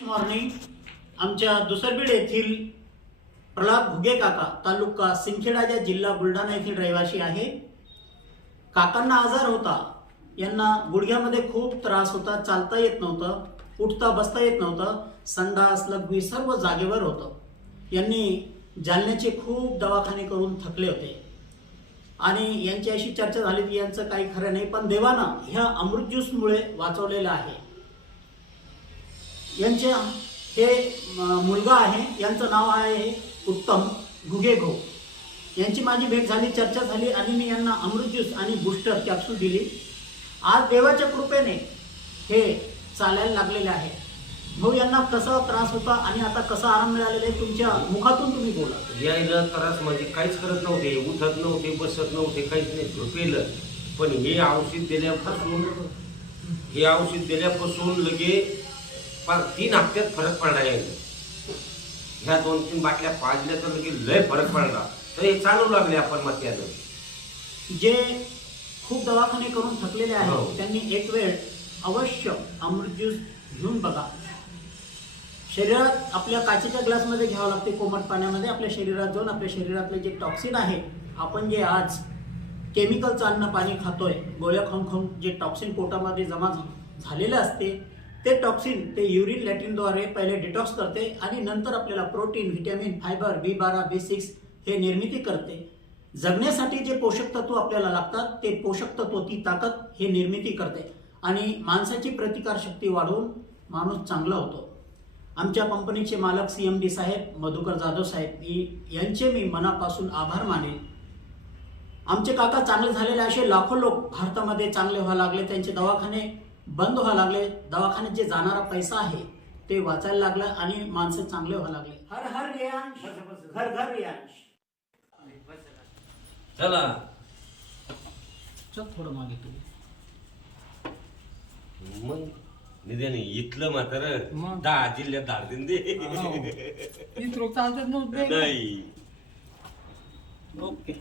Morning आमच्या दुसरबीड येथील प्रल्हाद घुगे काका तालुका सिंदखेडा जिल्हा बुलढाणा येथील रहिवासी आहे। काकांना आजार होता, यांना गुडघ्यामध्ये खूप त्रास होता, चालता येत नव्हतं, उठता बसता येत नव्हतं, संडास लघवी सर्व जागेवर होतं। यांनी जालन्याचे खूप दवाखाने करून थकले होते आणि यांची अशी चर्चा झाली की यांचं काही खरं नाही, पण देवानं ह्या अमृत ज्यूसमुळे वाचवलेलं आहे। यांचे हे मुलगा आहे, यांचं नाव आहे उत्तम घुगे घो। यांची माझी भेट झाली, चर्चा झाली आणि मी यांना अमृत ज्यूस आणि बूस्टर कॅप्सूल दिली। आज देवाच्या कृपेने हे चालायला लागलेले आहे। भाऊ, यांना कसा त्रास होता आणि आता कसा आराम मिळालेला आहे, तुमच्या मुखातून तुम्ही बोला। यायला त्रास म्हणजे काहीच करत नव्हते, उठत नव्हते, बसत नव्हते, काहीच नाही, झोपेलं। पण हे औषध दिल्यापासून लगे 3 हप्त्यात फरक पडला आहे। ह्या 2-3 बाटल्या पाजल्या तर लगे लय फरक पडला, तर हे चालू लागले आपण मत्यानं। जे खूप दवाखाने करून थकलेले आहेत त्यांनी एक वेळ अवश्य अमृत ज्यूस घेऊन बघा। शरीरात आपल्या काचेच्या ग्लासमध्ये घ्यावं लागते, कोमट पाण्यामध्ये आपल्या शरीरात जाऊन आपल्या शरीरातले जे टॉक्सिन आहे, आपण जे आज केमिकलचं अन्न पाणी खातोय, गोळ्या खाऊन खाऊन जे टॉक्सिन पोटामध्ये जमा झालेलं असते, ते टॉक्सिन ते युरिन लॅट्रिनद्वारे पहिले डिटॉक्स करते आणि नंतर आपल्याला protein, vitamin, fibre, B12, B6 हे निर्मिती करते। जगण्यासाठी जे पोषक तत्व आपल्याला लागतात ते पोषक तत्व, ती ताकद हे निर्मिती करते आणि माणसाची प्रतिकारशक्ती वाढवून माणूस चांगला होतो। आमच्या कंपनीचे मालक CMD साहेब मधुकर जाधव साहेब यांचे मी मनापासून आभार मानेन। आमचे काका चांगले झालेले असे लाखो लोक भारतामध्ये चांगले व्हायला लागले, त्यांचे दवाखाने बंद व्हायला लागले, दवाखान्यात जे जाणारा पैसा आहे ते वाचायला लागला आणि माणसं चांगले व्हायला लागले। हर हर रियांश, घर घर रियांश। चला चल थोडं मागे तू मग निधन इथलं मात्र 10 जिल्ह्यात धाड देऊन दे। चालतात नाही ओके।